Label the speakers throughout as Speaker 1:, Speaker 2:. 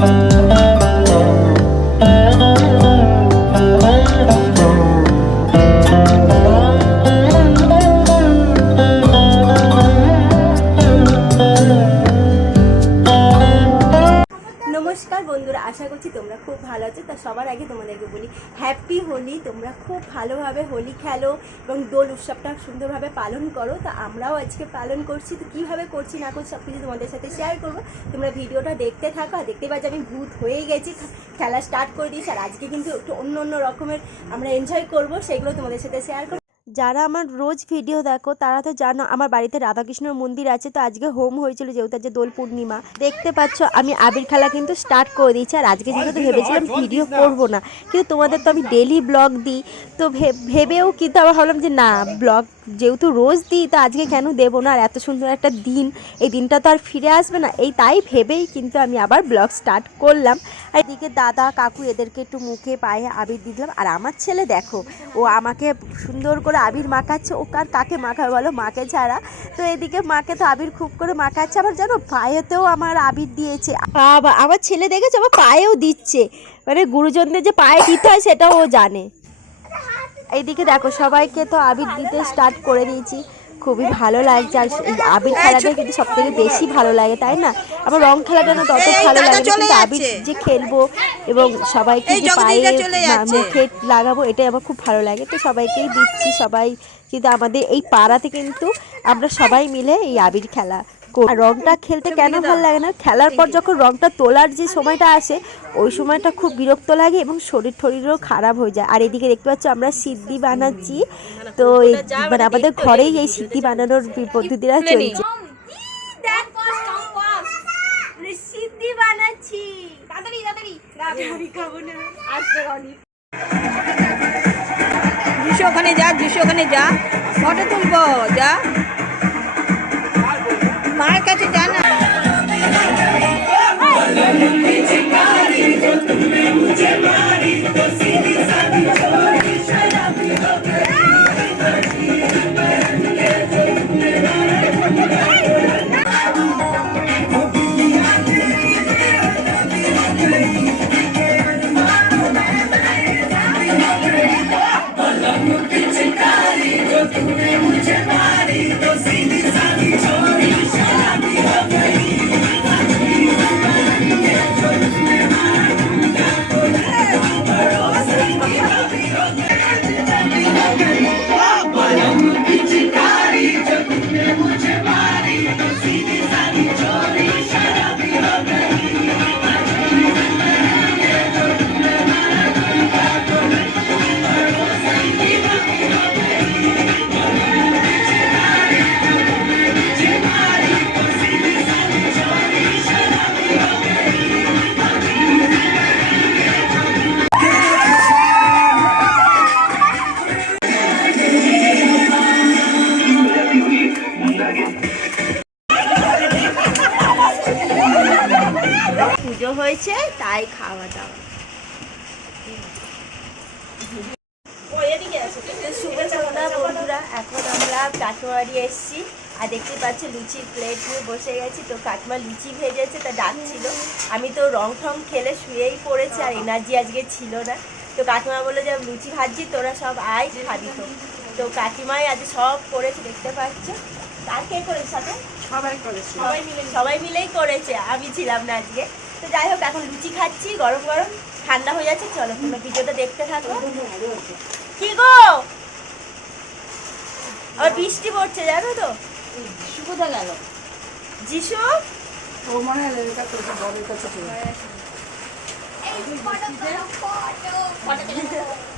Speaker 1: love. ভালো আছে, তা সবার আগে তোমাদেরকে বলি হ্যাপি হোলি। তোমরা খুব ভালোভাবে হোলি খেলো এবং দোল উৎসবটা সুন্দরভাবে পালন করো। তা আমরাও আজকে পালন করছি। তো কীভাবে করছি, না করছি সব কিছু তোমাদের সাথে শেয়ার করব। তোমরা ভিডিওটা দেখতে থাকো। আর দেখতে পাচ্ছি আমি ভূত হয়ে গেছি। খেলা স্টার্ট করে দিয়েছি। আর আজকে কিন্তু একটু অন্য অন্য রকমের আমরা এনজয় করব, সেগুলো তোমাদের সাথে শেয়ার করব। যারা আমার রোজ ভিডিও দেখো তারা তো জানো আমার বাড়িতে রাধাকৃষ্ণর মন্দির আছে তো আজকে হোম হয়েছিল যেহেতু আজকে দোল পূর্ণিমা। দেখতে পাচ্ছ আমি আবির খেলা কিন্তু স্টার্ট করে দিয়েছি আর আজকে যেহেতু ভেবেছিলাম ভিডিও করব না কিন্তু তোমাদের তো আমি ডেলি ব্লগ দিই তো ভেবেও কিন্তু আবার ভাবলাম যে না ব্লগ যেহেতু রোজ দিই, তো আজকে কেন দেবো না? আর এত সুন্দর একটা দিন, এই দিনটা তো আর ফিরে আসবে না। এই তাই ভেবেই কিন্তু আমি আবার ব্লগ স্টার্ট করলাম। আর এদিকে দাদা, কাকু এদেরকে একটু মুখে পায়ে আবির দিলাম। আর আমার ছেলে দেখো, ও আমাকে সুন্দর করে আবির মাখাচ্ছে। ও কার, কাকে মাখাবে বলো? মাকে ছাড়া। তো এদিকে মাকে তো আবির খুব করে মাখাচ্ছে। আবার জানো, পায়েতেও আমার আবির দিয়েছে। আমার ছেলে দেখেছে আমার পায়েও দিচ্ছে। মানে গুরুজনদের যে পায়ে দিতে হয়, সেটাও ও জানে। এইদিকে দেখো সবাইকে তো আবির দিতে স্টার্ট করে দিয়েছি। খুবই ভালো লাগছে আর এই আবির খেলাটা কিন্তু সব থেকে বেশি ভালো লাগে তাই না? আমার রং খেলাটা না তত ভালো লাগে কিন্তু আবির যে খেলব এবং সবাইকে যে পায়ে। মুখে লাগাবো এটাই আমার খুব ভালো লাগে। তো সবাইকেই দিচ্ছি সবাই কিন্তু আমাদের এই পাড়াতে কিন্তু আমরা সবাই মিলে এই আবির খেলা রংটা খেলতে কেন ভালো লাগে না? খেলার পর যখন রংটা তোলার যে সময়টা আসে ওই সময়টা খুব বিরক্ত লাগে এবং শরীর টরীরও খারাপ হয়ে যায়। আর এদিকে দেখতে পাচ্ছ আমরা সিদ্ধি বানাচ্ছি। তো এই মানে আমাদের ঘরেই এই সিদ্ধি বানানোর পদ্ধতিটা চলছে সিদ্ধি বানাচ্ছি তাড়াতাড়ি তাড়াতাড়ি খাব না আসবে
Speaker 2: ওখানে যা যিশু ওখানে যা। ফটো তুলবো যা। মায়ের কাছে যা
Speaker 1: পুজো হয়েছে তাই খাওয়া দাওয়া। শুভ সন্ধ্যা বন্ধুরা এখন আমরা কাঠমারি এসেছি। আর দেখতে পাচ্ছি লুচির প্লেট নিয়ে বসে গেছি। তো কাকিমা লুচি ভেজেছে তা ডাকছিল। আমি তো রং ঠং খেলে শুয়েই পড়েছি আর এনার্জি আজকে ছিল না। তো কাকিমা বলল যে লুচি ভাজছি তোরা সব আয় খাবি তো। তো কাকিমাই আজ সব করেছে দেখতে পাচ্ছ। আর কে করেছে? সাথে
Speaker 2: সবাই করেছে।
Speaker 1: সবাই মিলে সবাই মিলেই করেছে। আমি ছিলাম না আজকে। তো যাই হোক এখন লুচি খাচ্ছি গরম গরম ঠান্ডা হয়ে যাচ্ছে চলো তোমরা ভিডিওটা দেখতে থাকো। কি গো? আবার বৃষ্টি পড়ছে জানো তো?
Speaker 2: কোথায় গেল
Speaker 1: যিশু?
Speaker 2: ও মনে হয় বড়ের কাছে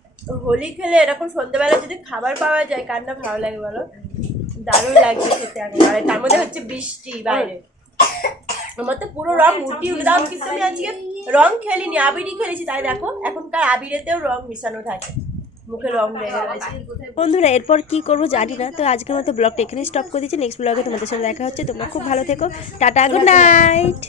Speaker 1: হোলি খেলে এরকম সন্ধ্যেবেলা যদি খাবার পাওয়া যায় কার না ভালো লাগে বলো? দারুণ লাগছে খেতে একেবারে তার মধ্যে হচ্ছে বৃষ্টি বাইরে। আমার তো পুরো রং উঠি উঠলাম কিন্তু আমি আজকে রং খেলিনি আবিরই খেলেছি। তাই দেখো এখনকার আবিরেতেও রং মিশানো থাকে। মুখে রং লেগে বন্ধুরা এরপর কি করব জানি না। তো আজকের মতো ব্লগটা এখানেই স্টপ করে দিচ্ছি নেক্সট ব্লগে তোমাদের সাথে দেখা হচ্ছে। তোমরা খুব ভালো থেকো। Tata good night